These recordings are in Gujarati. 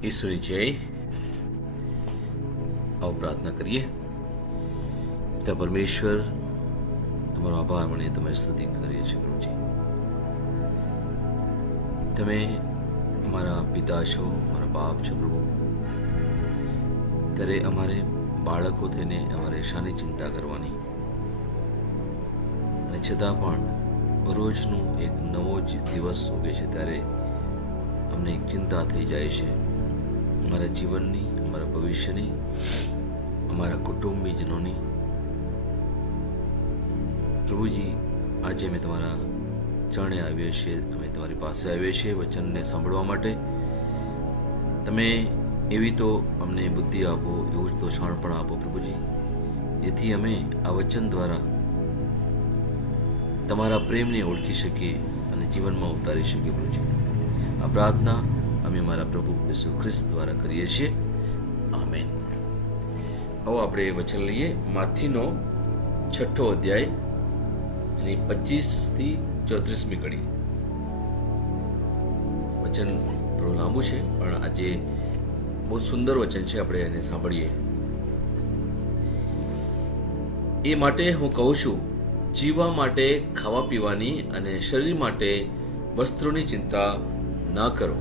ઈશ્વરી જય. આવો પ્રાર્થના કરીએ. પિતા પરમેશ્વર, તમારો આભાર મને તમે સ્તુતિ કરીએ છીએ પ્રભુજી. તમે અમારા પિતા છો, અમારા બાપ છો પ્રભુ. ત્યારે અમારે બાળકો થઈને અમારે શાની ચિંતા કરવાની, અને છતાં પણ રોજનું એક નવો જ દિવસ ઉગે છે ત્યારે અમને એક ચિંતા થઈ જાય છે અમારા જીવનની, અમારા ભવિષ્યની, અમારા કુટુંબીજનોની. પ્રભુજી, આજે અમે તમારા ચરણે આવીએ છીએ, અમે તમારી પાસે આવીએ છીએ વચનને સાંભળવા માટે. તમે એવી તો અમને બુદ્ધિ આપો, એવું જ તો શાણપણ આપો પ્રભુજી, જેથી અમે આ વચન દ્વારા તમારા પ્રેમને ઓળખી શકીએ અને જીવનમાં ઉતારી શકીએ પ્રભુજી. આ પ્રાર્થના અમે અમારા પ્રભુ ઈસુ ખ્રિસ્ત દ્વારા કરીએ છીએ. આમેન. હવે આપણે વચન લઈએ. માથીનો 6 અધ્યાય એની 25 થી 34મી કડી. વચન થોડું લાંબુ છે, પણ આજે બહુ સુંદર વચન છે, આપણે એને સાંભળીએ. એ માટે હું કહું છું, જીવવા માટે ખાવા પીવાની અને શરીર માટે વસ્ત્રોની ચિંતા ન કરો.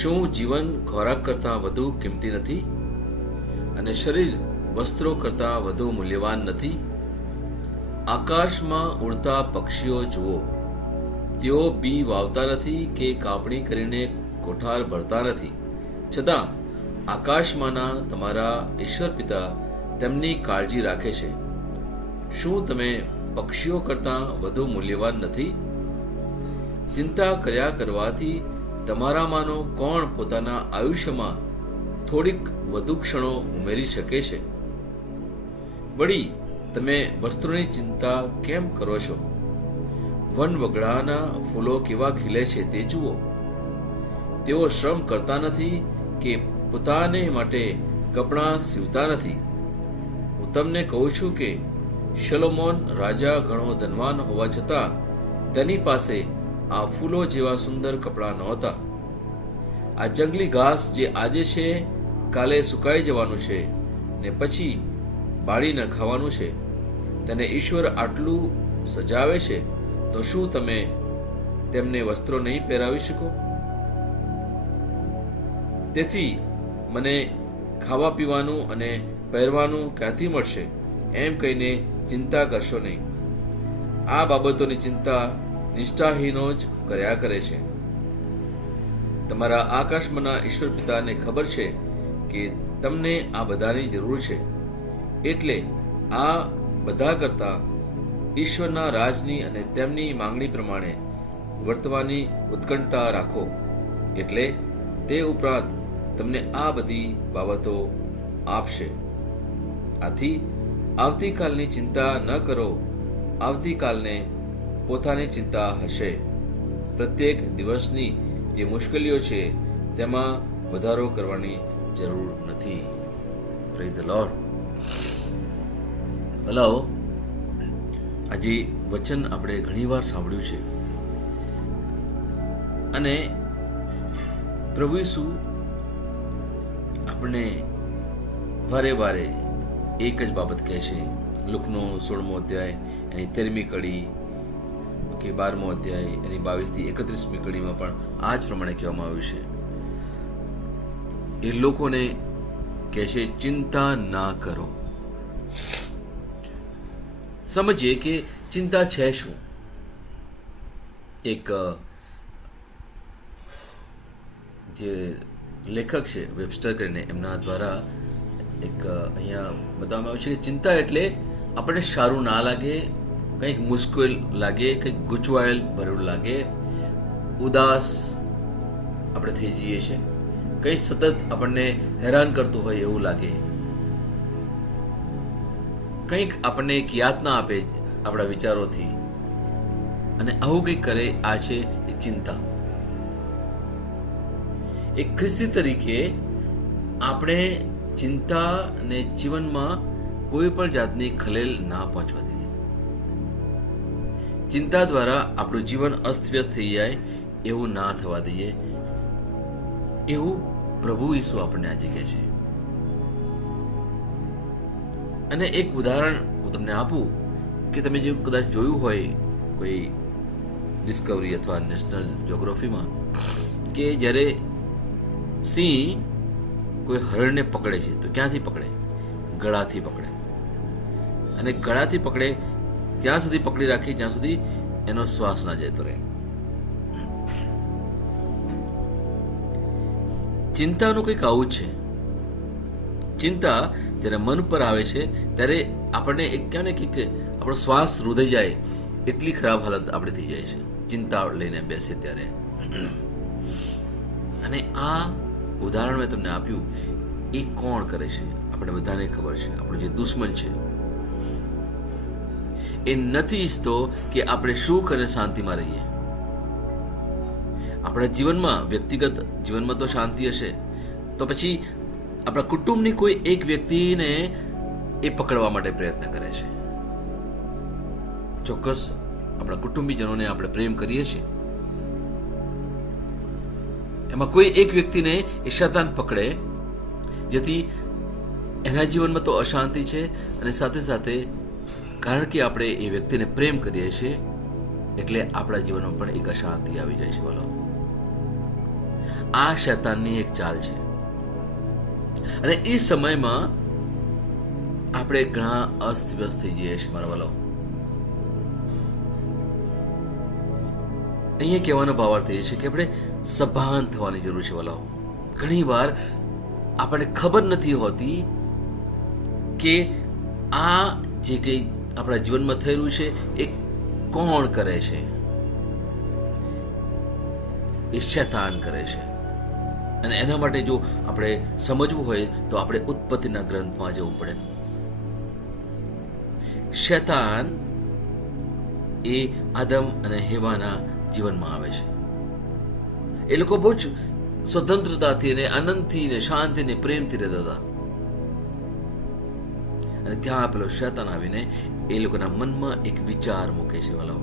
શું જીવન ખોરાક કરતાં વધુ કિંમતી નથી અને શરીર વસ્ત્રો કરતાં વધુ મૂલ્યવાન નથી? આકાશમાં ઉડતા પક્ષીઓ જુઓ, તેઓ બી વાવતા નથી કે કાપણી કરીને કોઠાર ભરતા નથી, છતાં આકાશમાંના તમારા ઈશ્વર પિતા તેમની કાળજી રાખે છે. શું તમે પક્ષીઓ કરતાં વધુ મૂલ્યવાન નથી? ચિંતા કર્યા કરવાથી તમારામાંનો કોણ પોતાના આયુષ્યમાં થોડીક વધુ ક્ષણો ઉમેરી શકે છે? વળી તમે વસ્ત્રોની ચિંતા કેમ કરો છો? વનવગડાના ફૂલો કેવા ખીલે છે તે જુઓ. તેઓ શ્રમ કરતા નથી કે પોતાને માટે કપડાં સીવતા નથી. હું તમને કહું છું કે શલોમોન રાજા ઘણો ધનવાન હોવા છતાં તેની પાસે આ ફૂલો જેવા સુંદર કપડાં નહોતા. આ જંગલી ઘાસ જે આજે છે કાલે સુકાઈ જવાનું છે ને પછી બાળી નખાવાનું છે, તેને ઈશ્વર આટલું સજાવે છે, તો શું તમે તેમને વસ્ત્રો નહીં પહેરાવી શકો? તેથી મને ખાવા પીવાનું અને પહેરવાનું ક્યાંથી મળશે એમ કહીને ચિંતા કરશો નહીં. આ બાબતોની ચિંતા નિષ્ઠાહીનો જ કર્યા કરે છે. તમારા આકાશમાંના ઈશ્વર પિતાને ખબર છે કે તમને આ બધાની જરૂર છે. એટલે આ બધા કરતા ઈશ્વરના રાજની અને તેમની માંગણી પ્રમાણે વર્તવાની ઉત્કંઠા રાખો, એટલે તે ઉપરાંત તમને આ બધી બાબતો આપશે. આથી આવતીકાલની ચિંતા ન કરો, આવતીકાલને પોતાની ચિંતા હશે. પ્રત્યેક દિવસની જે મુશ્કેલીઓ છે તેમાં વધારો કરવાની જરૂર નથી. Praise the lord. હલો, આજે વચન આપણે ઘણીવાર સાંભળ્યું છે, અને પ્રભુ ઈસુ આપણે વારે વારે એક જ બાબત કહે છે. લુકનો 16મો અધ્યાય એની 13મી કડી કે 12મો અધ્યાય એની 22 થી 31મી કડીમાં પણ આ જ પ્રમાણે કહેવામાં આવ્યું છે. એ લોકોને કહે છે, ચિંતા ના કરો. સમજીએ કે ચિંતા છે શું. એક જે લેખક છે વેબસ્ટર કરીને, એમના દ્વારા એક અહીંયા બતાવવામાં આવ્યું છે કે ચિંતા એટલે આપણને સારું ના લાગે, કંઈક મુશ્કેલ લાગે, કંઈક ગૂંચવાયેલ ભરેલું લાગે, ઉદાસ આપણે થઈ જઈએ છીએ, કંઈ સતત આપણને હેરાન કરતું હોય એવું લાગે, કંઈક આપણને એક યાતના આપે આપણા વિચારોથી, અને આવું કંઈક કરે. આ છે એક ચિંતા. એક ખ્રિસ્તી તરીકે આપણે ચિંતાને જીવનમાં કોઈ પણ જાતની ખલેલ ના પહોંચવા દઈએ. ચિંતા દ્વારા આપણું જીવન અસ્તવ્યસ્ત થઈ જાય એવું ના થવા દઈએ. એવું પ્રભુ ઈસુ આપણને આજે કહે છે. અને એક ઉદાહરણ હું તમને આપું કે તમે જે કદાચ જોયું હોય કોઈ ડિસ્કવરી અથવા નેશનલ જ્યોગ્રાફીમાં, કે જ્યારે સિંહ કોઈ હરણને પકડે છે તો ક્યાંથી પકડે? ગળાથી પકડે. અને ગળાથી પકડે ત્યાં સુધી પકડી રાખી જ્યાં સુધી એનો શ્વાસ ના જતો રહે. ચિંતાનું કંઈક આવું જ છે. ચિંતા જ્યારે મન પર આવે છે ત્યારે આપણને એક કહેવાય ને કે આપણો શ્વાસ રૂંધાઈ જાય એટલી ખરાબ હાલત આપણે થઈ જાય છે ચિંતા લઈને બેસે ત્યારે. અને આ ઉદાહરણ મેં તમને આપ્યું એ કોણ કરે છે? આપણે બધાને ખબર છે, આપણો જે દુશ્મન છે એ નથી ઈચ્છતો કે આપણે સુખ અને શાંતિમાં રહીએ. આપણા જીવનમાં, વ્યક્તિગત જીવનમાં તો શાંતિ હશે, તો પછી આપણા કુટુંબની કોઈ એક વ્યક્તિને એ પકડવા માટે પ્રયત્ન કરે છે. ચોક્કસ આપણા કુટુંબીજનોને આપણે પ્રેમ કરીએ છીએ, એમાં કોઈ એક વ્યક્તિને એ શૈતાન પકડે જેથી એના જીવનમાં તો અશાંતિ છે, અને સાથે સાથે કારણ કે આપણે એ વ્યક્તિને પ્રેમ કરીએ છીએ એટલે આપણા જીવનમાં પણ એક અશાંતિ આવી જાય છે. બોલો, આ શૈતાનની એક ચાલ છે. અને એ સમયમાં આપણે ઘણા અસ્તવ્યસ્ત થઈ જઈએ છીએ મારા વાલો. અહીંયા કહેવાનો ભાવાર્થ એ છે કે આપણે સભાન થવાની જરૂર છે વાલાઓ. ઘણી વાર આપણને ખબર નથી હોતી કે આ જે કંઈ આપણા જીવનમાં થઈ રહ્યું છે એ કોણ કરે છે. એ શૈતાન કરે છે. અને એના માટે જો આપણે સમજવું હોય તો આપણે ઉત્પત્તિના ગ્રંથમાં જવું પડે. શૈતાન એ આદમ અને હેવાના જીવનમાં આવે છે. એ લોકો બહુ જ સ્વતંત્રતાથી ને આનંદથી ને શાંતિ ને પ્રેમથી રહેતા હતા. અને ત્યાં પેલો શૈતાન આવીને એ લોકોના મનમાં એક વિચાર મૂકે છે વાલાઓ.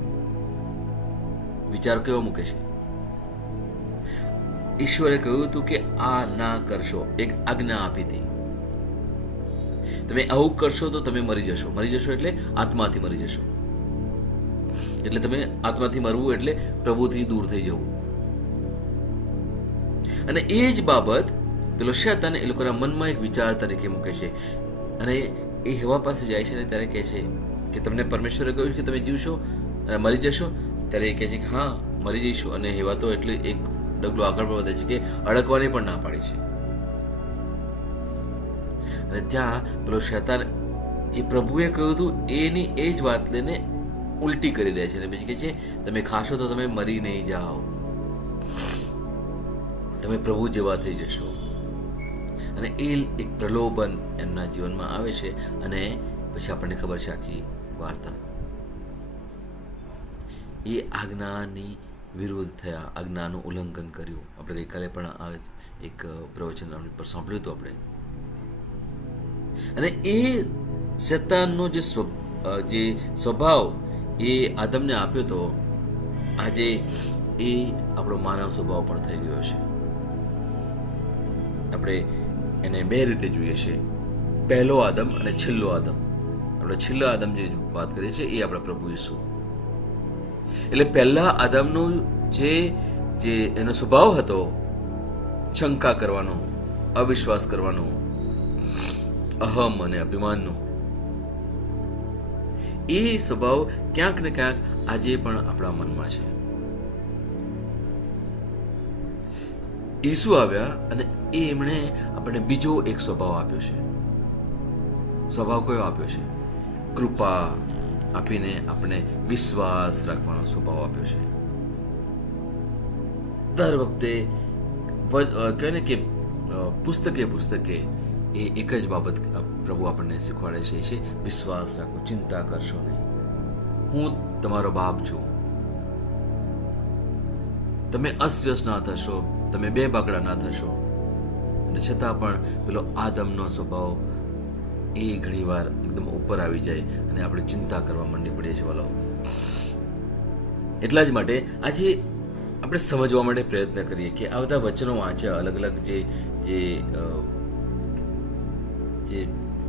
વિચાર કેવો મૂકે છે? ઈશ્વરે કહ્યું હતું કે આ ના કરશો, એક આજ્ઞા આપી હતી. તમે આવું કરશો તો તમે મરી જશો. મરી જશો એટલે આત્માથી મરી જશો. એટલે તમે આત્માથી મરવું એટલે પ્રભુથી દૂર થઈ જવું. અને એ જ બાબત પેલો શૈતાન એ લોકોના મનમાં એક વિચાર તરીકે મૂકે છે. અને એ હવા પાસે જાય છે ને ત્યારે કહે છે કે તમને પરમેશ્વરે કહ્યું કે તમે જીવશો અને મરી જશો. ત્યારે એ કહે છે કે હા, મરી જઈશું. અને હેવા તો એટલે એક ડગલું આગળ પણ વધે છે કે અડકવાની પણ ના પાડી છે. અને ત્યાં પેલો શૈતાન જે પ્રભુએ કહ્યું હતું એની એ જ વાત લઈને ઉલટી કરી દે છે. અને પછી કહે છે તમે ખાશો તો તમે મરી નહીં જાઓ, તમે પ્રભુ જેવા થઈ જશો. અને એ એક પ્રલોભન એમના જીવનમાં આવે છે. અને પછી આપણને ખબર છે આખી વાર્તા. એ આજ્ઞાની વિરુદ્ધ થયા, આજ્ઞાનું ઉલ્લંઘન કર્યું. આપણે ગઈકાલે પણ આ એક પ્રવચન પર સાંભળ્યું હતું આપણે. અને એ શૈતાનનો જે સ્વભાવ એ આદમને આપ્યો તો આજે એ આપણો માનવ સ્વભાવ પણ થઈ ગયો છે. આપણે એને બે રીતે જોઈએ છે, પહેલો આદમ અને છેલ્લો આદમ. આપણે છેલ્લા આદમ જે વાત કરીએ છીએ એ આપણા પ્રભુ ઈસુ. એટલે પહેલા આદમનો જે એનો સ્વભાવ હતો, શંકા કરવાનો, અવિશ્વાસ કરવાનો, અહમ અને અભિમાનનો, એ સ્વભાવ ક્યાંક ને ક્યાંક આજે પણ આપણા મનમાં છે. ઈસુ આવ્યા અને એમણે આપણને બીજો એક સ્વભાવ આપ્યો છે. સ્વભાવ કયો આપ્યો છે? કૃપા આપીને આપણે વિશ્વાસ રાખવાનો સ્વભાવ આપ્યો છે. દર વખતે કહે ને કે પુસ્તકે એ એક જ બાબત પ્રભુ આપણને શીખવાડે છે વિશ્વાસ રાખો, ચિંતા કરશો નહીં, હું તમારો બાપ છું. તમે અસ્વ્યસ્ત ના થશો, તમે બે બાકડા ના થશો. અને છતાં પણ પેલો આદમનો સ્વભાવ એ ઘણી વાર એકદમ ઉપર આવી જાય અને આપણે ચિંતા કરવા માંડી પડીએ છીએ વાલાઓ. એટલા જ માટે આજે આપણે સમજવા માટે પ્રયત્ન કરીએ કે આ બધા વચનો વાંચ્યા અલગ અલગ જે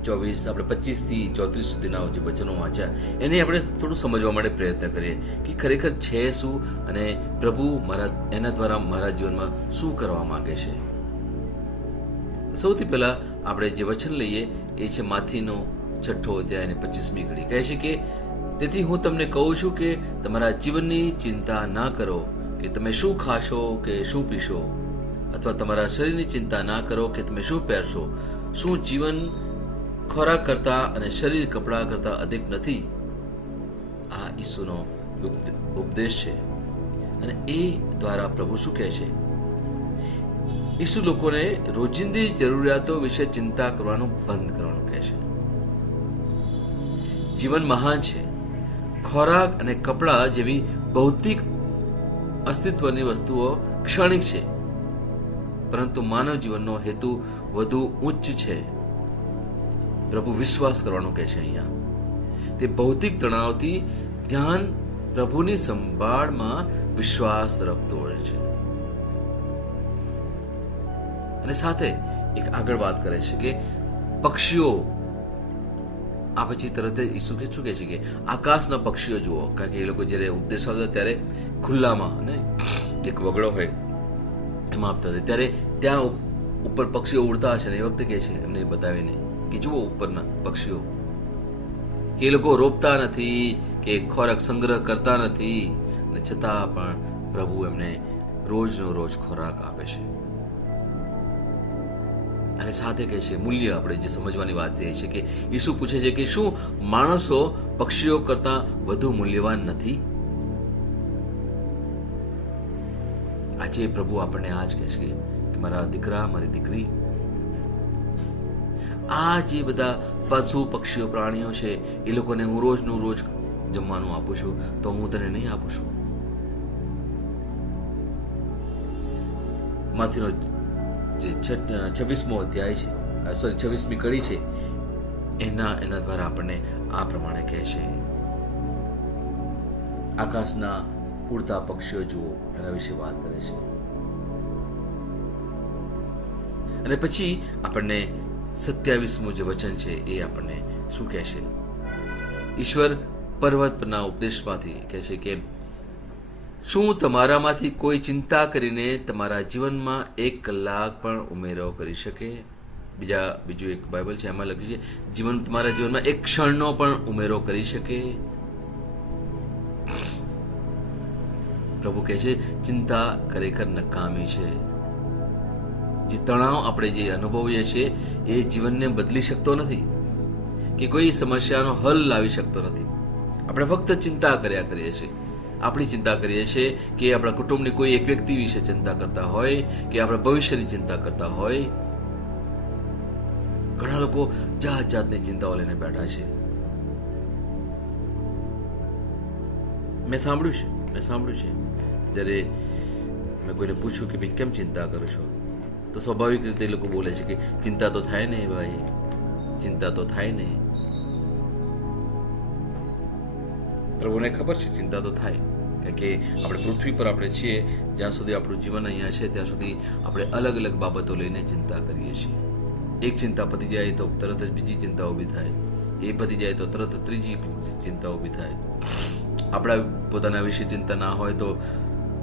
24 આપણે 25 થી 34 સુધીના જે વચનો વાંચ્યા એને આપણે થોડું સમજવા માટે પ્રયત્ન કરીએ કે ખરેખર છે શું અને પ્રભુ એના દ્વારા મારા જીવનમાં શું કરવા માંગે છે. સૌથી પહેલા આપણે જે વચન લઈએ એ છે માથીનો 6 અધ્યાય અને 25મી કડી. કહે છે કે તેથી હું તમને કહું છું કે તમારા જીવનની ચિંતા ના કરો કે તમે શું ખાશો કે શું પીશો, અથવા તમારા શરીરની ચિંતા ના કરો કે તમે શું પહેરશો. શું જીવન ખોરાક કરતા અને શરીર કપડા કરતા અધિક નથી? આ ઈસુનો ઉપદેશ છે. અને એ દ્વારા પ્રભુ શું કહે છે? ઈસુ લોકોને રોજિંદી જરૂરિયાતો વિશે ચિંતા કરવાનું બંધ કરવાનું કહે છે. જીવન મહાન છે. ખોરાક અને કપડા જેવી ભૌતિક અસ્તિત્વની વસ્તુઓ ક્ષણિક છે, પરંતુ માનવ જીવનનો હેતુ વધુ ઉચ્ચ છે. પ્રભુ વિશ્વાસ કરવાનું કહે છે. અહીંયા તે ભૌતિક તણાવથી ધ્યાન પ્રભુની સંભાળમાં વિશ્વાસ તરફ દોડે છે. અને સાથે એક આગળ વાત કરે છે કે પક્ષીઓ, આ પછી તરત ઈસુ શું કહે છે કે આકાશના પક્ષીઓ જુઓ, કારણ કે એ લોકો જ્યારે ઉપદેશ આવતા ત્યારે ખુલ્લામાં અને એક વગડો હોય એમાં આપતા હતા, ત્યારે ત્યાં ઉપર પક્ષીઓ ઉડતા હશે ને એ વખતે કહે છે એમને બતાવીને કે જુઓ ઉપરના પક્ષીઓ, કે એ લોકો રોપતા નથી કે ખોરાક સંગ્રહ કરતા નથી, અને છતાં પણ પ્રભુ એમને રોજનો રોજ ખોરાક આપે છે. અને સાથે કહે છે મૂલ્ય, આપણે જે સમજવાની વાત એ છે કે ઈસુ પૂછે છે કે શું માણસો પક્ષીઓ કરતા વધુ મૂલ્યવાન નથી? આજે પ્રભુ આપણને આ જ કહે છે કે મારા દીકરા, મારી દીકરી, આ જે બધા પશુ પક્ષીઓ પ્રાણીઓ છે એ લોકોને હું રોજનું રોજ જમવાનું આપું છું, તો હું તને નહીં આપું છું? માથીનો જે 26મો અધ્યાય છે, 26મી કડી છે, એના દ્વારા આપણને આ પ્રમાણે કહે છે. આકાશના ઉડતા પક્ષીઓ જુઓ, એના વિશે વાત કરે છે. અને પછી આપણને 27મું જે વચન છે એ આપણને શું કહે છે? ઈશ્વર પર્વત પરના ઉપદેશમાંથી કહે છે કે શું તમારામાંથી કોઈ ચિંતા કરીને તમારા જીવનમાં 1 કલાક પણ ઉમેરો કરી શકે? બીજું એક બાઇબલ છે, એમાં લખ્યું છે તમારા જીવનમાં 1 ક્ષણનો પણ ઉમેરો કરી શકે? પ્રભુ કહે છે ચિંતા ખરેખર નકામી છે. જે તણાવ આપણે જે અનુભવીએ છીએ એ જીવનને બદલી શકતો નથી કે કોઈ સમસ્યાનો હલ લાવી શકતો નથી. આપણે ફક્ત ચિંતા કર્યા કરીએ છીએ. આપણી ચિંતા કરીએ છીએ કે આપણા કુટુંબની કોઈ એક વ્યક્તિ વિશે ચિંતા કરતા હોય કે આપણા ભવિષ્યની ચિંતા કરતા હોય. ઘણા લોકો જાત જાતની ચિંતાઓ લઈને બેઠા છે. મેં સાંભળ્યું છે જ્યારે મેં કોઈને પૂછ્યું કે ભાઈ કેમ ચિંતા કરો છો, તો સ્વાભાવિક રીતે એ લોકો બોલે છે કે ચિંતા તો થાય ને ભાઈ, ચિંતા તો થાય ને. પ્રભુને ખબર છે ચિંતા તો થાય, કારણ કે આપણે પૃથ્વી પર આપણે છીએ, જ્યાં સુધી આપણું જીવન અહીંયા છે ત્યાં સુધી આપણે અલગ અલગ બાબતો લઈને ચિંતા કરીએ છીએ. એક ચિંતા પતી જાય તો તરત જ બીજી ચિંતા ઊભી થાય, એ પતી જાય તો તરત જ ત્રીજી ચિંતા ઊભી થાય. આપણા પોતાના વિશે ચિંતા ના હોય તો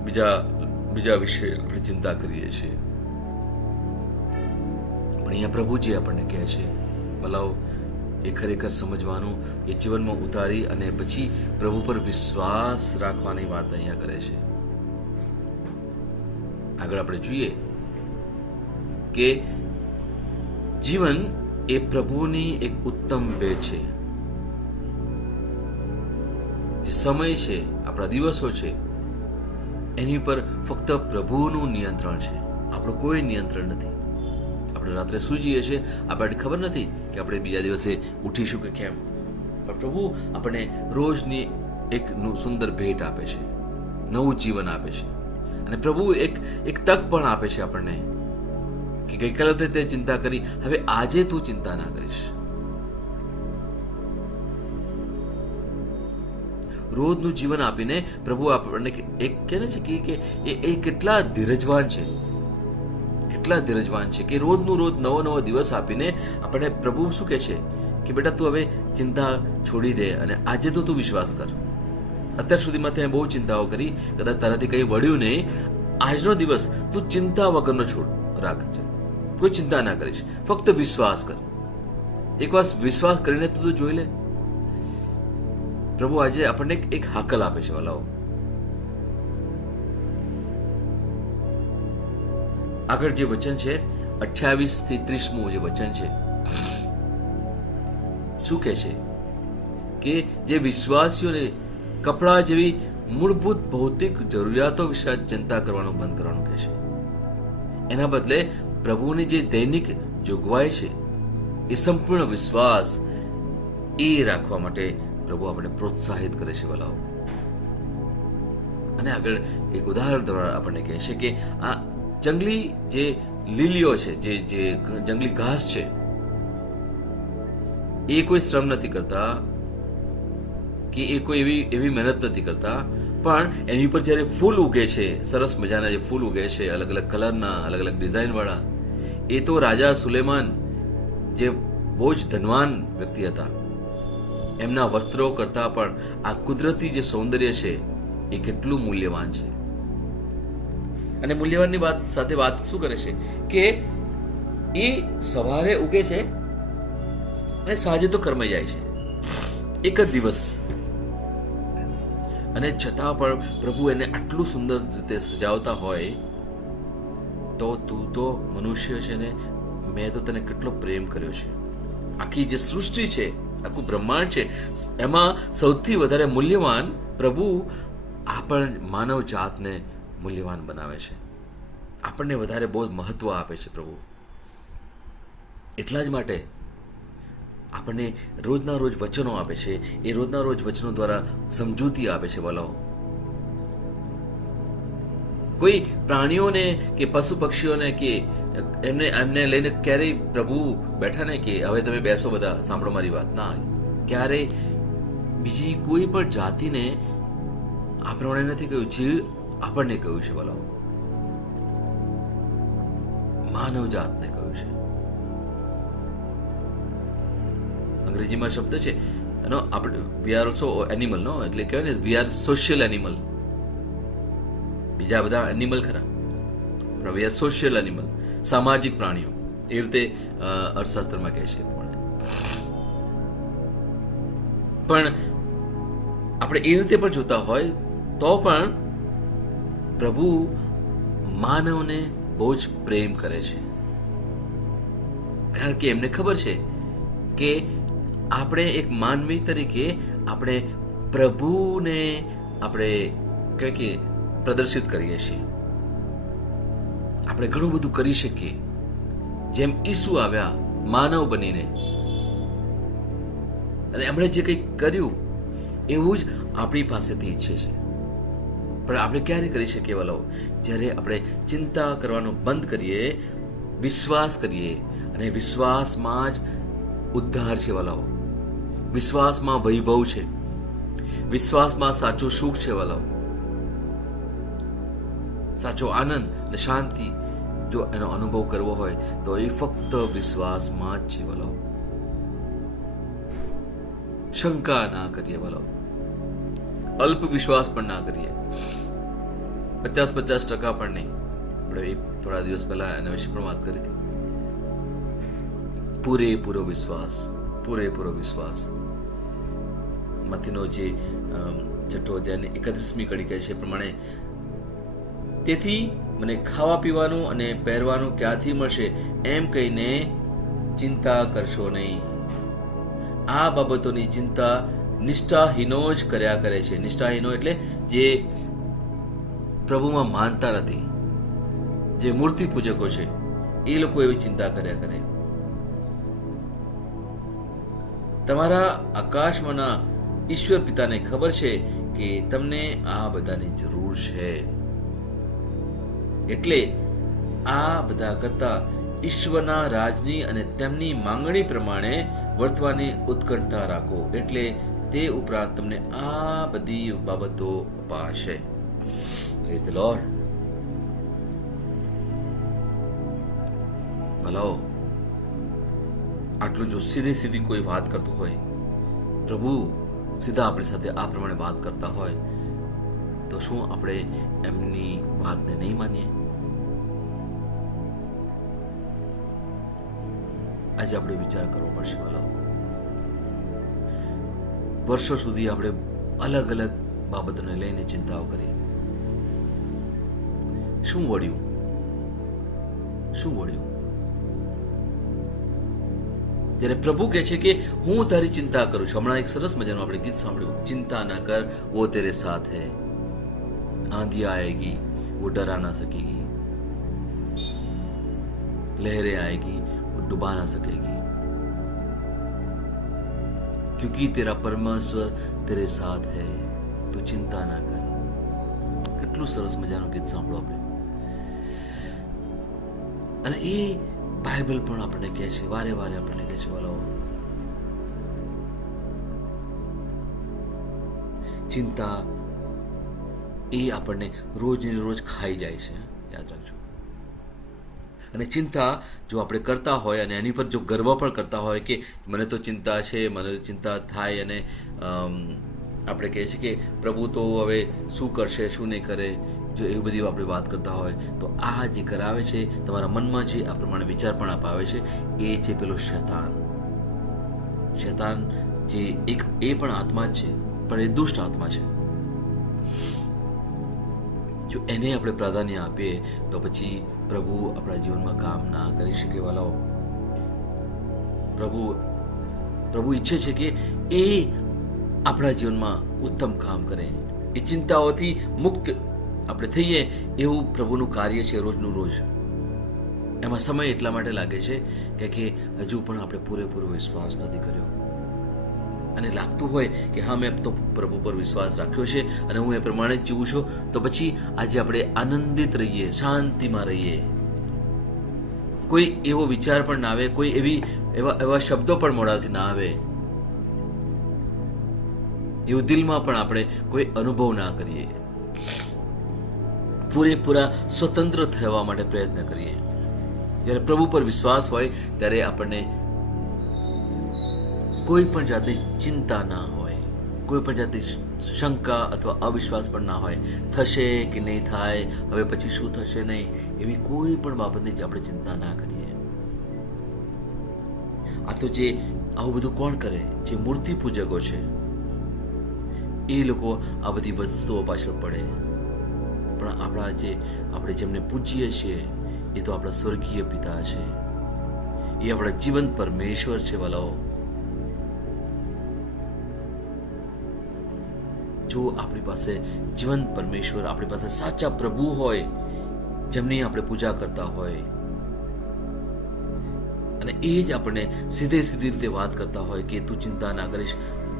બીજા વિશે આપણે ચિંતા કરીએ છીએ. પણ અહીંયા પ્રભુજી આપણને કહે છે ભલાઓ એ ખરેખર સમજવાનું, એ જીવનમાં ઉતારી અને પછી પ્રભુ પર વિશ્વાસ રાખવાની વાત અહીંયા કરે છે. આગળ આપણે જોઈએ કે જીવન એ પ્રભુની એક ઉત્તમ ભેટ છે. જે સમય છે, આપણા દિવસો છે, એની ઉપર ફક્ત પ્રભુનું નિયંત્રણ છે, આપણું કોઈ નિયંત્રણ નથી. આપણે રાત્રે સૂઈ જઈએ છીએ, આપણને ખબર નથી કે આપણે બીજા દિવસે ઉઠીશું કે કેમ, પણ પ્રભુ આપણને રોજની એક સુંદર ભેટ આપે છે, નવું જીવન આપે છે. અને પ્રભુ એક તક પણ આપે છે આપણને કે ગઈકાલે તે ચિંતા કરી, હવે આજે તું ચિંતા ના કરીશ. રોજનું જીવન આપીને પ્રભુ આપણને એક કહે છે કે એ કેટલા ધીરજવાન છે, કેટલા ધીરજવાન છે કે રોજનું રોજ નવો નવો દિવસ આપીને આપણને પ્રભુ શું કહે છે કે બેટા તું હવે ચિંતા છોડી દે અને આજે તો તું વિશ્વાસ કર. અત્યાર સુધીમાં તે બહુ ચિંતાઓ કરી, કદાચ તારાથી કંઈ વળ્યું નહીં. આજનો દિવસ તું ચિંતા વગરનો છોડ રાખ છે, કોઈ ચિંતા ના કરીશ, ફક્ત વિશ્વાસ કર. એક વાર વિશ્વાસ કરીને તું જોઈ લે. પ્રભુ આજે આપણને એક હાકલ આપે છે વાલાઓ. આગળ જે વચન છે 28 થી 30મું જે વચન છે, શું કહે છે કે જે વિશ્વાસીઓને કપડા જેવી મૂળભૂત ભૌતિક જરૂરિયાતો વિશે ચિંતા કરવાનું બંધ કરવાનું કહે છે. એના બદલે પ્રભુની જે દૈનિક જોગવાઈ છે એ સંપૂર્ણ વિશ્વાસ એ રાખવા માટે પ્રભુ આપણે પ્રોત્સાહિત કરે છે વાલાઓ. અને આગળ એક ઉદાહરણ દ્વારા આપણને કહે છે કે આ જંગલી જે લીલીઓ છે, જે જંગલી ઘાસ છે, એ કોઈ શ્રમ નથી કરતા કે એ કોઈ એવી મહેનત નથી કરતા, પણ એની ઉપર જ્યારે ફૂલ ઉગે છે, સરસ મજાના જે ફૂલ ઉગે છે અલગ અલગ કલરના, અલગ અલગ ડિઝાઇન વાળા, એ તો રાજા સુલેમાન જે બહુ જ ધનવાન વ્યક્તિ હતા, એમના વસ્ત્રો કરતા પણ આ કુદરતી જે સૌંદર્ય છે એ કેટલું મૂલ્યવાન છે. અને મૂલ્યવાનની વાત સાથે વાત શું કરે છે કે એ સવારે ઉગે છે અને સાંજે તો કરમાઈ જાય છે, એક જ દિવસ. અને છતાં પણ પ્રભુ એને આટલું સુંદર રીતે સજાવતા હોય તો તું તો મનુષ્ય છે ને, મેં તો તને કેટલો પ્રેમ કર્યો છે. આખી જે સૃષ્ટિ છે, આખું બ્રહ્માંડ છે, એમાં સૌથી વધારે મૂલ્યવાન પ્રભુ આપણ માનવ જાતને મૂલ્યવાન બનાવે છે. આપણને વધારે બહુ મહત્વ આપે છે પ્રભુ. એટલા જ માટે આપણને રોજના રોજ વચનો આપે છે. એ રોજના રોજ વચનો દ્વારા સમજૂતી આપે છે વાલાઓ. કોઈ પ્રાણીઓને કે પશુ પક્ષીઓને કે એમને લઈને ક્યારેય પ્રભુ બેઠા ને કે હવે તમે બેસો બધા, સાંભળો મારી વાત. ના, ક્યારેય બીજી કોઈ પણ જાતિને આ પ્રમાણે નથી કહ્યું જે આપણને કહ્યું છે વાલાઓ. માનવ જાતને કહ્યું છે. અંગ્રેજીમાં શબ્દ છે નો, આપણે વી આર ઓલ્સો એનિમલ નો, એટલે કહેવાય ને વી આર સોશિયલ એનિમલ. બીજા બધા એનિમલ ખરા, પણ વી આર સોશિયલ એનિમલ, સામાજિક પ્રાણીઓ, એ રીતે અર્થશાસ્ત્રમાં કહે છે. પણ આપણે એ રીતે પણ જોતા હોય તો પણ પ્રભુ માનવને બહુ જ પ્રેમ કરે છે. કારણ કે એમને ખબર છે કે આપણે એક માનવી તરીકે આપણે પ્રભુને આપણે કહે કે પ્રદર્શિત કરીએ છીએ. આપણે ઘણું બધું કરી શકીએ. જેમ ઈસુ આવ્યા માનવ બનીને અને એમણે જે કંઈ કર્યું એવું જ આપણી પાસેથી ઈચ્છે છે. પણ આપણે ક્યારે કરી શકીએ વાલાઓ? જ્યારે આપણે ચિંતા કરવાનું બંધ કરીએ, વિશ્વાસ કરીએ. અને વિશ્વાસમાં જ ઉદ્ધાર છે વાલાઓ. વિશ્વાસમાં વૈભવ છે. વિશ્વાસમાં સાચું સુખ છે વાલાઓ. સાચો આનંદ અને શાંતિ જો એનો અનુભવ કરવો હોય તો એ ફક્ત વિશ્વાસમાં જ છે વાલાઓ. શંકા ના કરીએ વાલાઓ. અલ્પ વિશ્વાસ પણ ના કરીએ. 50% પણ નહીં. આપણે થોડા દિવસ પહેલા એના વિશે પણ વાત કરી હતી. પૂરેપૂરો વિશ્વાસ, પૂરેપૂરો વિશ્વાસ. મથીનો જે 6 અધ્યાયની 31મી કડી કહે છે પ્રમાણે, તેથી મને ખાવા પીવાનું અને પહેરવાનું ક્યાંથી મળશે એમ કહીને ચિંતા કરશો નહીં. આ બાબતોની ચિંતા નિષ્ઠાહીનો જ કર્યા કરે છે. નિષ્ઠાહીનો એટલે જે પ્રભુમાં માનતા નથી, જે મૂર્તિ પૂજકો છે, એ લોકો એવી ચિંતા કર્યા કરે. તમારા આકાશમાંના ઈશ્વર પિતાને ખબર છે કે તમને આ બધાની જરૂર છે. એટલે આ બધા કરતા ઈશ્વરના રાજની અને તેમની માંગણી પ્રમાણે વર્તવાની ઉત્કંઠા રાખો. એટલે તે ઉપરાંત તમને આ બધી બાબતો અપાશે. Praise the lord. ભલો આટલું જો સીધી કોઈ વાત કરતું હોય, પ્રભુ સીધા આપણી સાથે આ પ્રમાણે વાત કરતા હોય, તો શું આપણે એમની વાતને નહીં માનીએ? આજે આપણે વિચાર કરવો પડશે. ભલો વર્ષો સુધી આપણે અલગ અલગ બાબતોને લઈને ચિંતાઓ કરી. શું વળ્યું? જ્યારે પ્રભુ કહે છે કે હું તારી ચિંતા કરું છું. હમણાં એક સરસ મજાનું આપણે ગીત સાંભળ્યું, ચિંતા ના કર વો તેરે સાથ હૈ, આંધી આएगी वो डरा ना सकेगी, लहरें आएगी वो डुबा ना सकेगी, क्योंकि तेरा परमेश्वर तेरे साथ है, તું ચિંતા ના કર. કેટલું સરસ મજાનું ગીત સાંભળો આપણે. અને એ બાઇબલ પણ આપણને કહે છે, વારે વારે આપણને કહે છે, બોલો ચિંતા એ આપણને રોજને રોજ ખાઈ જાય છે, યાદ રાખજો. અને ચિંતા જો આપણે કરતા હોય અને એની પર જો ગર્વ પણ કરતા હોય કે મને તો ચિંતા છે, મને તો ચિંતા થાય, અને આપણે કહીએ છીએ કે પ્રભુ તો હવે શું કરશે શું નહીં કરે, જો એવી બધી આપણે વાત કરતા હોય, તો આ જે કરાવે છે તમારા મનમાં જે આ પ્રમાણે વિચાર પણ અપાવે છે, એ છે પેલો શૈતાન. જે એક એ પણ આત્મા જ છે, પણ એ દુષ્ટ આત્મા છે. જો એને આપણે પ્રાધાન્ય આપીએ તો પછી પ્રભુ આપણા જીવનમાં કામ ના કરી શકે. વાલાઓ, પ્રભુ ઈચ્છે છે કે એ આપણા જીવનમાં ઉત્તમ કામ કરે, એ ચિંતાઓથી મુક્ત આપણે થઈએ, એવું પ્રભુનું કાર્ય છે રોજનું રોજ. એમાં સમય એટલા માટે લાગે છે કે હજુ પણ આપણે પૂરેપૂરો વિશ્વાસ નથી કર્યો, અને લાગતું હોય કે હા મેં તો પ્રભુ પર વિશ્વાસ રાખ્યો છે અને હું એ પ્રમાણે જ જીવું છું, તો પછી આજે આપણે આનંદિત રહીએ, શાંતિમાં રહીએ. કોઈ એવો વિચાર પણ ના આવે, કોઈ એવા શબ્દો પણ મોઢાથી ના આવે, એવું દિલમાં પણ આપણે કોઈ અનુભવ ના કરીએ. પૂરેપૂરા સ્વતંત્ર થવા માટે પ્રયત્ન કરીએ. જ્યારે પ્રભુ પર વિશ્વાસ હોય ત્યારે આપણને કોઈ પણ જાતની ચિંતા ના હોય, કોઈ પણ જાતની શંકા અથવા અવિશ્વાસ પણ ના હોય. થશે કે નહીં થાય, હવે પછી શું થશે નહીં, એવી કોઈ પણ બાબતની આપણે ચિંતા ના કરીએ. આ તો જે આવું બધું કોણ કરે? જે મૂર્તિ પૂજકો છે, એ લોકો આ બધી વસ્તુઓ પાછળ પડે. પણ આપણે જેમને પૂજીએ છીએ એ તો આપણા સ્વર્ગીય પિતા છે, એ આપણા જીવંત પરમેશ્વર છે. વાલાઓ, જો આપણી પાસે જીવંત પરમેશ્વર, આપણી પાસે સાચા પ્રભુ હોય, જેમની આપણે પૂજા કરતા હોય, અને એ જ આપણને સીધી રીતે વાત કરતા હોય કે તું ચિંતા ના કરીશ,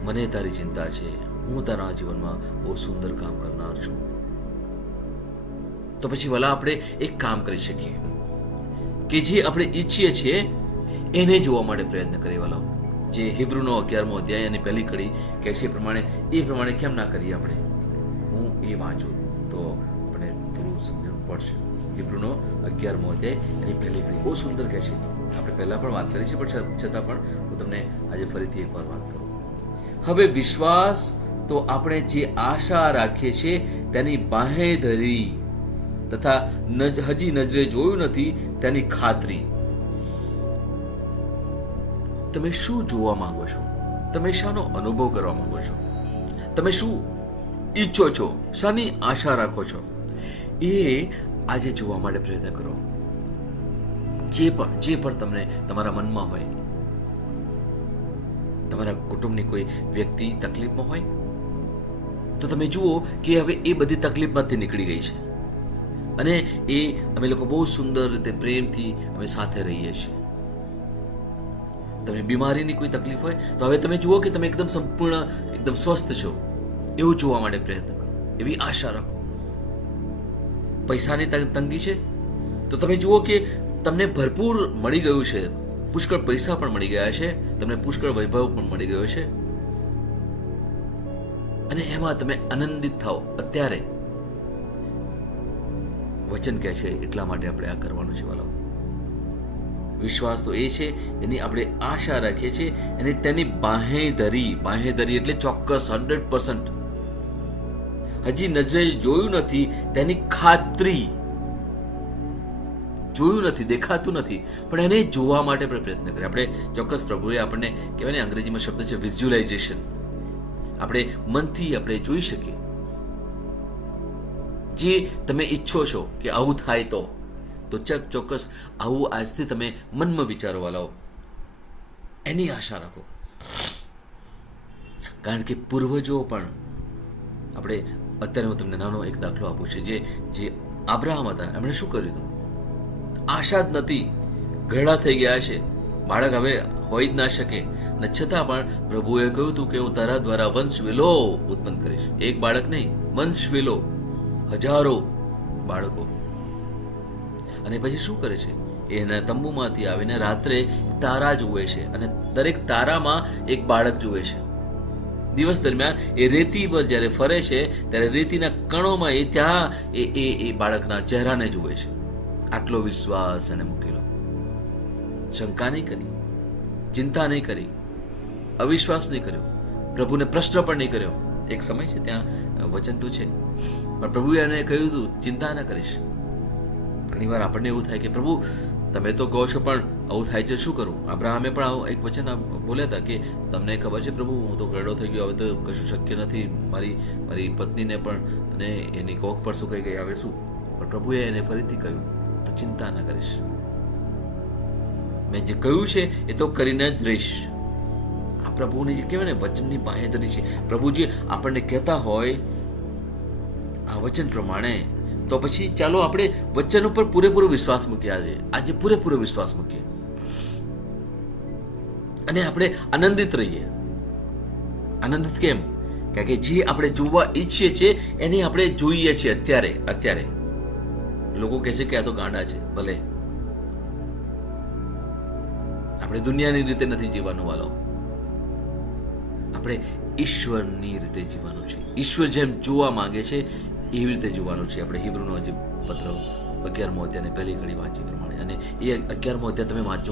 મને તારી ચિંતા છે, હું તારા જીવનમાં બહુ સુંદર કામ કરનાર છું, તો પછી ભલા આપણે એક કામ કરી શકીએ કે જે આપણે ઈચ્છીએ છીએ એને જોવા માટે પ્રયત્ન કરીએ. વાલા, જે હિબ્રુનો 11મો અધ્યાય અને પહેલી કડી કહે છે એ પ્રમાણે કેમ ના કરીએ આપણે? હું એ વાંચું તો આપણે થોડું સમજવું પડશે. હિબ્રુનો 11મો અધ્યાય એની પહેલી કડી બહુ સુંદર કહે છે. આપણે પહેલા પણ વાત કરી છે, પણ છતાં પણ હું તમને આજે ફરીથી એકવાર વાત કરું. હવે વિશ્વાસ તો આપણે જે આશા રાખીએ છીએ તેની બાંહેધરી તથા હજી નજરે જોયું નથી તેની ખાતરી. તમે શું જોવા માંગો છો? તમે શાનો અનુભવ કરવા માંગો છો? તમે શું ઈચ્છો છો? શાની આશા રાખો છો? એ આજે જોવા માટે પ્રયત્ન કરો. જે પણ તમને તમારા મનમાં હોય, તમારા કુટુંબની કોઈ વ્યક્તિ તકલીફમાં હોય, તો તમે જુઓ કે હવે એ બધી તકલીફમાંથી નીકળી ગઈ છે, અને અમે લોકો બહુ સુંદર રીતે પ્રેમથી અમે સાથે રહીએ છીએ. તમને બીમારીની કોઈ તકલીફ હોય તો હવે તમે જુઓ કે તમે એકદમ સંપૂર્ણ, એકદમ સ્વસ્થ છો, એવું જોવા માટે પ્રયત્ન કરો, એવી આશા રાખો. પૈસાની તંગી છે તો તમે જુઓ કે તમને ભરપૂર મળી ગયું છે, પુષ્કળ પૈસા પણ મળી ગયા છે, તમને પુષ્કળ વૈભવ પણ મળી ગયો છે, અને એમાં તમે આનંદિત થાઓ. અત્યારે વચન કહે છે એટલા માટે આપણે આ કરવાનું છે વાલાઓ. વિશ્વાસ તો એ છે જેની આપણે આશા રાખીએ છીએ અને તેની બાંહેધરી એટલે ચોક્કસ 100%. હજી નજરે જોયું નથી તેની ખાતરી. જોયું નથી, દેખાતું નથી, પણ એને જોવા માટે આપણે પ્રયત્ન કરીએ. આપણે ચોક્કસ પ્રભુએ આપણને કહેવાય ને, અંગ્રેજીમાં શબ્દ છે વિઝ્યુલાઇઝેશન. આપણે મનથી આપણે જોઈ શકીએ જે તમે ઈચ્છો છો કે આવું થાય તો ચોક્કસ આવું આજથી તમે મનમાં વિચારો વાલાઓ, એની આશા રાખો. કારણ કે પૂર્વજો પણ, આપણે અત્યારે હું તમને નાનો એક દાખલો આપું છું. જે આબ્રાહમ હતા, એમણે શું કર્યું હતું? આશા જ નથી, ઘરડા થઈ ગયા છે, બાળક હવે હોઈ જ ના શકે, અને છતાં પણ પ્રભુએ કહ્યું હતું કે હું તારા દ્વારા વંશવેલો ઉત્પન્ન કરીશ. એક બાળક નહીં, વંશવેલો, હજારો બાળકો. અને પછી શું કરે છે? એના તંબુમાંથી આવીને રાત્રે તારા જુએ છે, અને દરેક તારામાં એક બાળક જુએ છે. દિવસ દરમિયાન એ રેતી પર જ્યારે ફરે છે ત્યારે રેતીના કણોમાં એ ત્યાં એ બાળકના ચહેરાને જુએ છે. આટલો વિશ્વાસ એને મૂકેલો. શંકા નહીં કરી, ચિંતા નહીં કરી, અવિશ્વાસ નહીં કર્યો, પ્રભુને પ્રશ્ન પણ નહીં કર્યો. એક સમય છે, ત્યાં વચન તો છે, પણ પ્રભુએ એને કહ્યું હતું ચિંતા ન કરીશ. ઘણી વાર આપણને એવું થાય કે પ્રભુ તમે તો કહો છો, પણ આવું થાય છે, શું કરું? અબ્રાહમે પણ આવું એક વચન બોલ્યા હતા કે તમને ખબર છે પ્રભુ, હું તો ઘરડો થઈ ગયો, હવે તો કશું શક્ય નથી. મારી પત્નીને પણ અને એની કોખ પર સુકાઈ ગઈ, હવે શું? પણ પ્રભુએ એને ફરીથી કહ્યું તો ચિંતા ના કરીશ, મેં જે કહ્યું છે એ તો કરીને જ રહીશ. આ પ્રભુની જે કહેવાય ને વચનની બાંહેધરી છે. પ્રભુ જે આપણને કહેતા હોય આ વચન પ્રમાણે, તો પછી ચાલો આપણે વચન ઉપર પૂરેપૂરો વિશ્વાસ મૂકીએ. આજે પૂરેપૂરો વિશ્વાસ મૂકીએ અને આપણે આનંદિત રહીએ. આનંદિત કેમ? કારણ કે જે આપણે જોવા ઈચ્છીએ છીએ એની આપણે જોઈએ છીએ અત્યારે. લોકો કહે છે કે આ તો ગાંડા છે. ભલે, આપણે દુનિયાની રીતે નથી જીવવાનું વાલો, આપણે ઈશ્વરની રીતે જીવવાનું છે. ઈશ્વર જેમ જોવા માંગે છે એવી રીતે જોવાનું છે. આપણે હિબ્રુનો જે પત્ર 11મો અધ્યાયની પહેલી ઘડી વાંચી પ્રમાણે, અને એ 11મો અધ્યાય તમે વાંચો,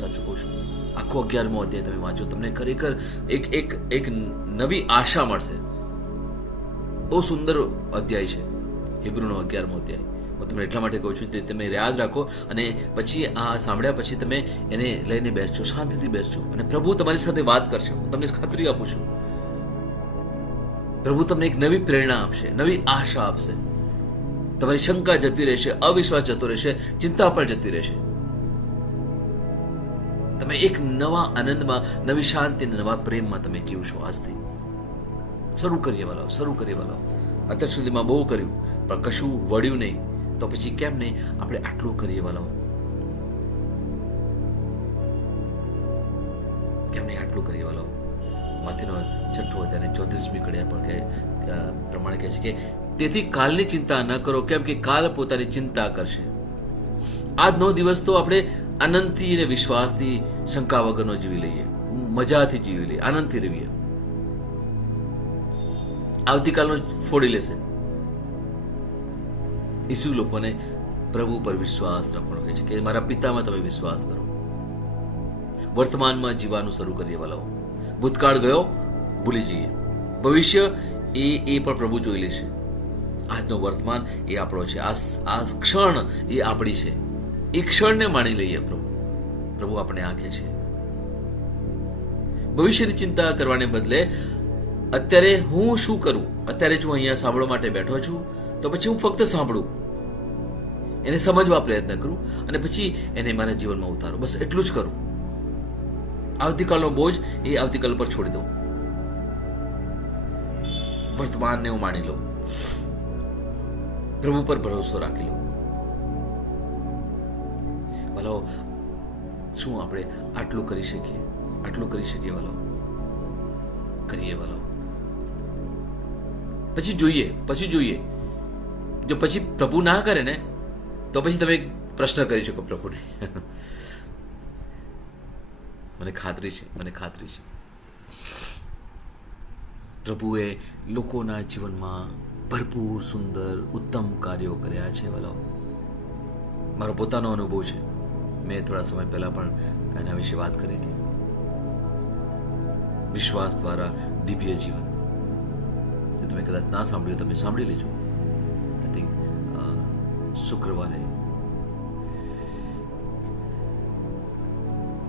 સાચું કહું છું, આખો 11મો અધ્યાય તમે વાંચો, તમને ખરેખર એક નવી આશા મળશે. બહુ સુંદર અધ્યાય છે હિબ્રુનો 11મો અધ્યાય. હું તમને એટલા માટે કહું છું કે તમે યાદ રાખો, અને પછી આ સાંભળ્યા પછી તમે એને લઈને બેસજો, શાંતિથી બેસજો, અને પ્રભુ તમારી સાથે વાત કરશે. હું તમને ખાતરી આપું છું, પ્રભુ તમને એક નવી પ્રેરણા આપશે, નવી આશા આપશે. તમારી શંકા જતી રહેશે, અવિશ્વાસ જતો રહેશે, ચિંતા પણ જતી રહેશે. તમે એક નવા આનંદમાં, નવી શાંતિ, નવા પ્રેમમાં તમે જીવશો. આજથી શરૂ કરીએ વાલાઓ. અત્યાર સુધીમાં બહુ કર્યું પણ કશું વળ્યું નહીં, તો પછી કેમ નહીં આપણે આટલું કરીએ વાલાઓ? કેમ નહીં આટલું કરીએ વાલાઓ? માથેનો 6 અધ્યાય 34મી કડી પણ પ્રમાણે કહે છે કે તેથી કાલની ચિંતા ન કરો, કેમ કે કાલ પોતાની ચિંતા કરશે. આજનો દિવસ તો આપણે આનંદથી અને વિશ્વાસથી, શંકા વગરનો જીવી લઈએ, મજાથી જીવી લઈએ, આનંદથી રહીએ. આવતીકાલનો ફોડી લેશે. ઈસુ લોકોને પ્રભુ પર વિશ્વાસ રાખવાનો કહે છે કે મારા પિતામાં તમે વિશ્વાસ કરો. વર્તમાનમાં જીવવાનું શરૂ કરીએ વાલાઓ. ભૂતકાળ ગયો, ભૂલી જઈએ. ભવિષ્ય એ પણ પ્રભુ જોઈ લેશે. આજનો વર્તમાન એ આપણો છે. આ ક્ષણ એ આપણી છે. એ ક્ષણને માણી લઈએ. પ્રભુ આપણે આંખે છે. ભવિષ્યની ચિંતા કરવાને બદલે અત્યારે હું શું કરું? અત્યારે જો અહીંયા સાંભળવા માટે બેઠો છું, તો પછી હું ફક્ત સાંભળું, એને સમજવા પ્રયત્ન કરું, અને પછી એને મારા જીવનમાં ઉતારું. બસ એટલું જ કરું. આવતીકાલનો બોજ એ આવતીકાલ પર છોડી દઉં. વર્તમાનને હું માણી લઉં, પ્રભુ પર ભરોસો રાખી લઉં. ભલો શું આપણે આટલું કરી શકીએ? ભલો કરીએ ભલો. પછી જોઈએ. જો પછી પ્રભુ ના કરે ને, તો પછી તમે પ્રશ્ન કરી શકો પ્રભુને. મને ખાતરી છે. પ્રભુએ લોકોના જીવનમાં ભરપૂર સુંદર ઉત્તમ કાર્યો કર્યા છે. વલાઓ, મારો પોતાનો અનુભવ છે. મેં થોડા સમય પહેલા પણ એના વિશે વાત કરી હતી. વિશ્વાસ દ્વારા દિવ્ય જીવન. જો તમે કદાચ ના સાંભળ્યું, તમે સાંભળી લેજો. આઈ થિંક શુક્રવારે.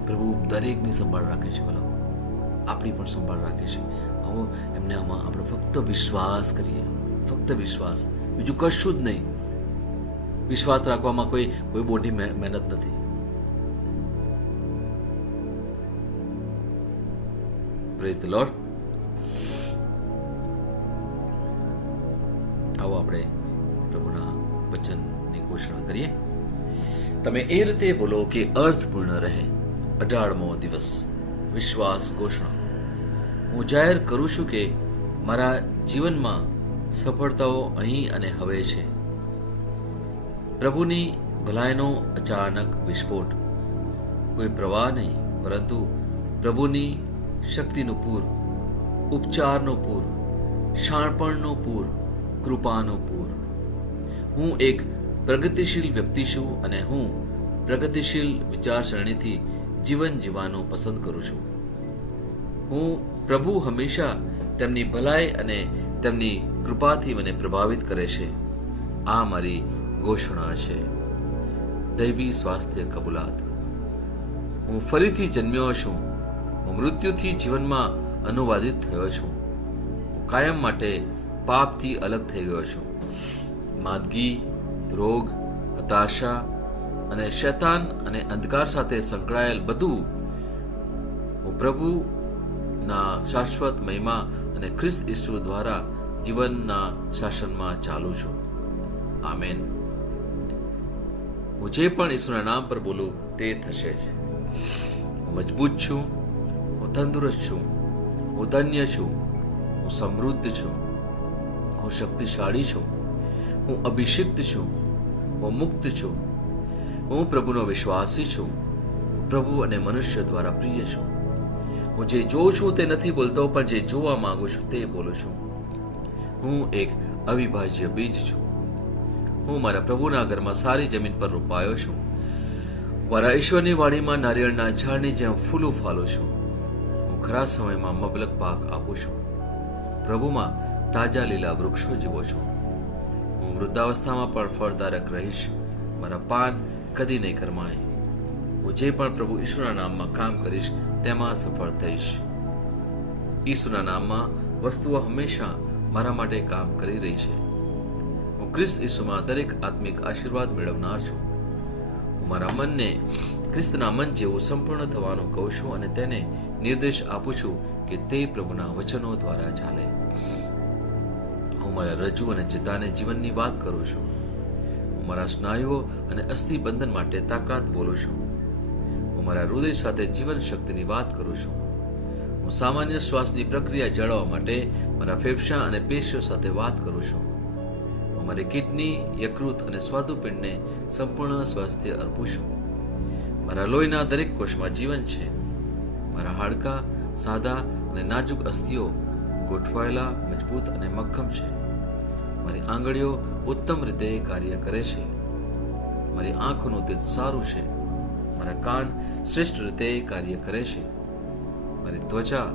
પ્રભુ દરેકની સંભાળ રાખે છે. ભલા આપણી પણ સંભાળ રાખે છે. આવો એમને આમાં આપણે ફક્ત વિશ્વાસ કરીએ, ફક્ત વિશ્વાસ, બીજું કશું જ નહીં. વિશ્વાસ રાખવામાં કોઈ મોટી મહેનત નથી. Praise the lord. આવો આપણે પ્રભુના વચનની ઘોષણા કરીએ. તમે એ રીતે બોલો કે અર્થપૂર્ણ રહે. 18મો દિવસ વિશ્વાસ ઘોષણા. હું જાહેર કરું છું કે મારા જીવનમાં સફળતાઓ અહીં અને હવે છે. પ્રભુની ભલાઈનો અચાનક વિસ્ફોટ. કોઈ પ્રવાહ નહીં, પરંતુ પ્રભુની શક્તિનું પૂર, ઉપચારનું પૂર, શાણપણનું પૂર, કૃપાનું પૂર. હું એક પ્રગતિશીલ વ્યક્તિ છું અને હું પ્રગતિશીલ વિચારસરણીથી જીવન જીવવાનું પસંદ કરું છું. હું પ્રભુ હંમેશા તેમની ભલાઈ અને તેમની કૃપાથી મને પ્રભાવિત કરે છે. આ મારી ઘોષણા છે. દૈવી સ્વાસ્થ્ય કબૂલાત. હું ફરીથી જન્મ્યો છું. હું મૃત્યુથી જીવનમાં અનુવાદિત થયો છું. હું કાયમ માટે પાપથી અલગ થઈ ગયો છું. માંદગી, રોગ, હતાશા અને શૈતાન અને અંધકાર સાથે સંકળાયેલ બધું હું પ્રભુના શાશ્વત મહિમા અને ખ્રિસ્ત ઈસુ દ્વારા જીવનના શાસનમાં ચાલુ છું. આમેન. હું જે પણ ઈસુના નામ પર બોલું તે થશે જ. હું મજબૂત છું, હું તંદુરસ્ત છું, હું ધન્ય છું, હું સમૃદ્ધ છું, હું શક્તિશાળી છું, હું અભિષિક્ત છું, હું મુક્ત છું, હું પ્રભુનો વિશ્વાસી છું, હું પ્રભુ અને મનુષ્ય દ્વારા પ્રિય છું. હું જે જોઉં છું તે નથી બોલતો, પણ જે જોવા માંગુ છું તે બોલું છું. હું એક અવિભાજ્ય બીજ છું. હું મારા પ્રભુના ઘરમાં સારી જમીન પર રોપાયો છું. મારા ઈશ્વરની વાડીમાં નારિયેળના ઝાડની જેમ ફૂલો ફાલું છું. હું ખરા સમયમાં મબલક પાક આપું છું. પ્રભુમાં તાજા લીલા વૃક્ષો જેવો છું. હું વૃદ્ધાવસ્થામાં પણ ફળદારક રહીશ. મારા પાન કદી નહીં કરમાય. હું જે પણ પ્રભુ ઈસુના નામમાં કામ કરીશ તેમાં સફળ થઈશ. ઈસુના નામમાં વસ્તુઓ હંમેશા મારા માટે કામ કરી રહી છે. હું ખ્રિસ્ત ઈસુમાં દરેક આત્મિક આશીર્વાદ મેળવનાર છું. હું મારા મનને ખ્રિસ્તના મન જેવું સંપૂર્ણ થવાનું કહું છું અને તેને નિર્દેશ આપું છું કે તે પ્રભુના વચનો દ્વારા ચાલે. હું મારા રજ્જુ અને ચિત્તાને જીવનની વાત કરું છું. હું મારા સ્નાયુઓ અને અસ્થિ બંધન માટે તાકાત બોલું છું. હું મારા હૃદય સાથે જીવન શક્તિની વાત કરું છું. હું સામાન્ય શ્વાસની પ્રક્રિયા જાળવવા માટે મારા ફેફસા અને પેશીઓ સાથે વાત કરું છું. હું મારી કિડની, યકૃત અને સ્વાદુપિંડને સંપૂર્ણ સ્વાસ્થ્ય અર્પું છું. મારા લોહીના દરેક કોષમાં જીવન છે. મારા હાડકાં સાદા અને નાજુક અસ્થિઓ ગોઠવાયેલા, મજબૂત અને મક્કમ છે. મારી આંગળીઓ ઉત્તમ રીતે કાર્ય કરે છે. મારી આંખોનું તેજ સારું છે. મારા કાન શ્રેષ્ઠ રીતે કાર્ય કરે છે. મારી ત્વચા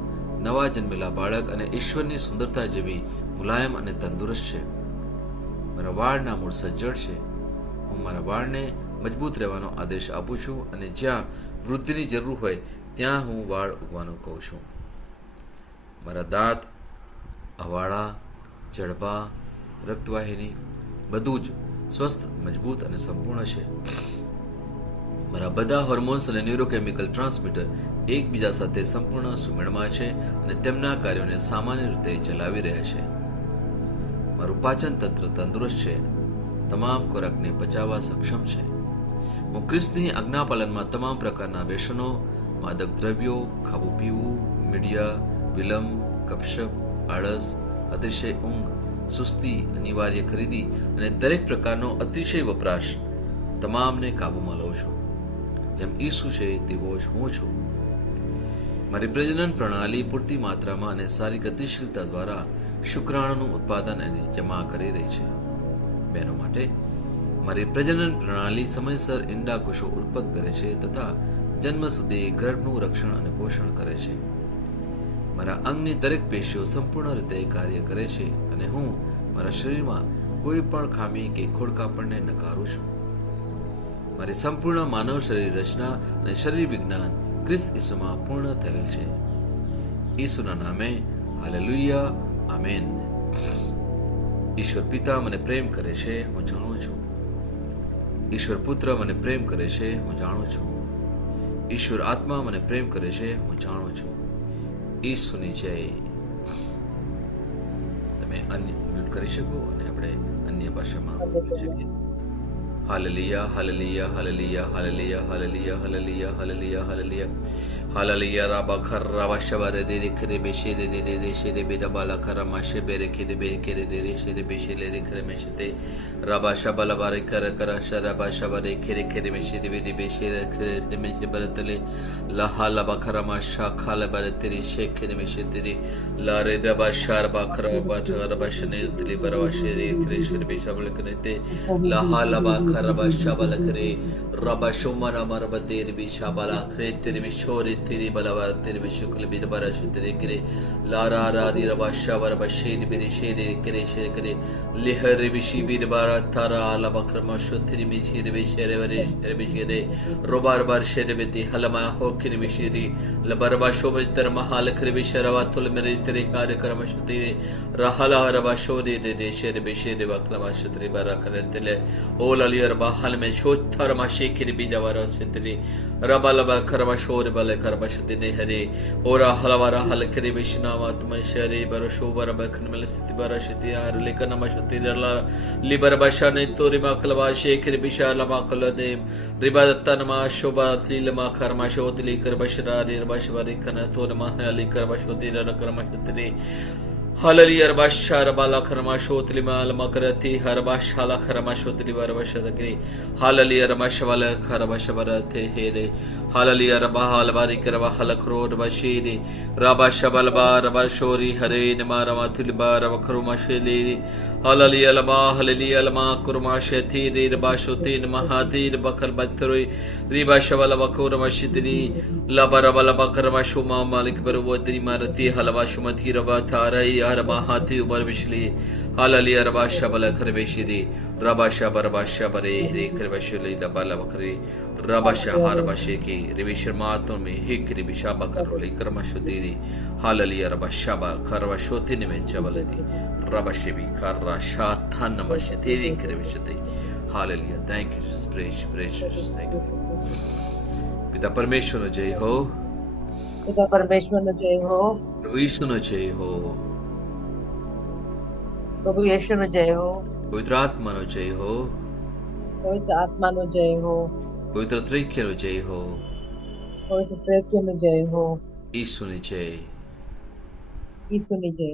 નવા જન્મેલા બાળક અને ઈશ્વરની સુંદરતા જેવી મુલાયમ અને તંદુરસ્ત છે. મારા વાળના મૂળ સજ્જડ છે. હું મારા વાળને મજબૂત રહેવાનો આદેશ આપું છું અને જ્યાં વૃદ્ધિની જરૂર હોય ત્યાં હું વાળ ઉગવાનું કહું છું. મારા દાંત, અવાળા, જડબા, રક્તવાહિની બધું જ સ્વસ્થ, મજબૂત અને સંપૂર્ણ છે. મારા બધા હોર્મોન્સ અને ન્યુરોકેમિકલ ટ્રાન્સમીટર એકબીજા સાથે સંપૂર્ણ સુમેળમાં છે અને તેમના કાર્યોને સામાન્ય રીતે ચલાવી રહ્યા છે. મારું પાચન તંત્ર તંદુરસ્ત છે. તમામ ખોરાકને પચાવવા સક્ષમ છે. હું ખ્રિસ્તની આજ્ઞાપાલનમાં તમામ પ્રકારના વ્યસનો, માદક દ્રવ્યો, ખાવું પીવું, મીડિયા, વિલંબ, ગપશપ, આળસ, અતિશય ઊંઘ, સુસ્તી, અનિવાર્ય ખરીદી અને દરેક પ્રકારનો અતિશય વપરાશ તમામને કાબૂમાં લઉં છું. જેમ ઈસુ છે તેવો જ હું છું. મારી પ્રજનન પ્રણાલી પૂરતી માત્રામાં અને સારી ગતિશીલતા દ્વારા શુક્રાણુનું ઉત્પાદન અને જમા કરી રહી છે. બહેનો માટે મારી પ્રજનન પ્રણાલી સમયસર ઈંડાકોષો ઉત્પન્ન કરે છે તથા જન્મ સુધી ગર્ભનું રક્ષણ અને પોષણ કરે છે. મારા અંગની દરેક પેશીઓ સંપૂર્ણ રીતે કાર્ય કરે છે અને હું મારા શરીરમાં કોઈ પણ ખામી કે ખોડખાપણને નકારું છું. મારી સંપૂર્ણ માનવ શરીર રચના અને શરીર વિજ્ઞાન ખ્રિસ્ત ઈસુમાં પૂર્ણ થયેલ છે. ઈસુના નામે હાલેલુયા, આમેન. ઈશ્વર પિતા મને પ્રેમ કરે છે, હું જાણું છું. ઈશ્વર પુત્ર મને પ્રેમ કરે છે, હું જાણું છું. ઈશ્વર આત્મા મને પ્રેમ કરે છે, હું જાણું છું. ઈસુની જય. તમે અન્ય મ્યુટ કરી શકો અને આપણે અન્ય ભાષામાં બોલી શકીએ. Hallelujah, hallelujah, hallelujah, hallelujah, hallelujah, hallelujah, hallelujah, hallelujah. Hallelujah. રાબા ખર રાબા શવારે રે રે ખરે બેશે રે રે રે રે શે રે બેડા બાલા ખરા માશે બેરે ખેરે બેરે ખેરે રે રે શે રે બેશે લે રે ખરે મેશે તે રાબા શાબાલા બારે કર કરા શરાબા શાબારે ખેરે ખેરે મેશે રે બેરે બેશે રે ખરે રે મેશે બરતલે લા હાલા બા ખરા માશા ખાલા બારે તેરી શે ખેરે મેશે તેરી લા રે રાબા શાર બા ખરા બા રાબા શને ઉતલી બરવા શે રે ખરે શે રે બેશા બલ કરે તે લા હાલા બા ખરા બા શાબાલા કરે રાબા શોમરા મારા બતેર બી શાબાલા ખરે તેરી મિશોરી तेरी बलावा तेरे में शुक्ल भी दबारा तेरे करे लारा रारी रबा शावर बशेर बेरे शेरे करे शेर करे लेहर बिशी बीर बारा तारा आला बकरमा शो तेरी में शेर बे शेरे वरे शेर बे शेरे रोबार बार शेर बेती हलमा हो किन में शेरी लबरबा शो बतर महाल करे बे शरवा तुल मेरे तेरे कार्य कर्म शो तेरे रहला रबा शो रे रे शेर बे शेरे बकलमा शो तेरे बारा करे तेले ओल अली रबा हल में शो थर मा शेखिर भी जवारा से तेरे रबा लबा खरमा शोर बले करबशति ने हरे ओरा हलवारा हल करे विष्णावा तुम शरे बर शोबर बखन मल स्थिति बर शति आर लेकन मशति रला लिबर बशने तोरि मकलवा शेखर विशाल मकल दे रिबदतन मा शोभा तिल मा खरमा शोतली कर बशरा रे बशवरी कन तोर मा हली कर बशति र कर्म शति हालेलुया. रबाशार बाला खरमा शोतली माल मकरती हरबाशाला खरमा शोतली बरबशदकरी हालेलुया. रमाशवाला खरबशबरते हेरे हालेलुया. रबा हालबारी करवा हलखरोड बशीरी रबाशबल बार बशोरी हरे नमा रमातिल बार वखरुमा शेली हालेलुया. लमा हालेलुया लमा कुरमा शेतीरी रबाशोतीन महातीर बखर बत्रोई रिबाशवल वकुर मशिदरी लबरबल बकरमा शुमा मालिक बरवदरी मारती हलवा शुमती रबा तारई रबा हाथी उबर बिशली हालेलुया. रबा शबल खरबेशिरी रबा शबर बाशा बरे रे खरबशली लबा लबखरी रबा शहर बशे की रिविशर मातों में हिक रिबिशा बकरोली कर्मशुतीरी हालेलुया. रबा शबा खरबशोती ने में जबलरी रबा शिबी कररा शाथन मशतीरी खरबशती hallelujah. Thank you Jesus. Praise Jesus. Thank you. पिता परमेश्वर जय हो. पिता परमेश्वर जय हो. प्रभु यीशु जय हो. प्रभु यीशु जय हो. पवित्र आत्मा जय हो. पवित्र आत्मा जय हो. पवित्र त्रिक्य जय हो. पवित्र त्रिक्य जय हो. यीशु जय. यीशु जय.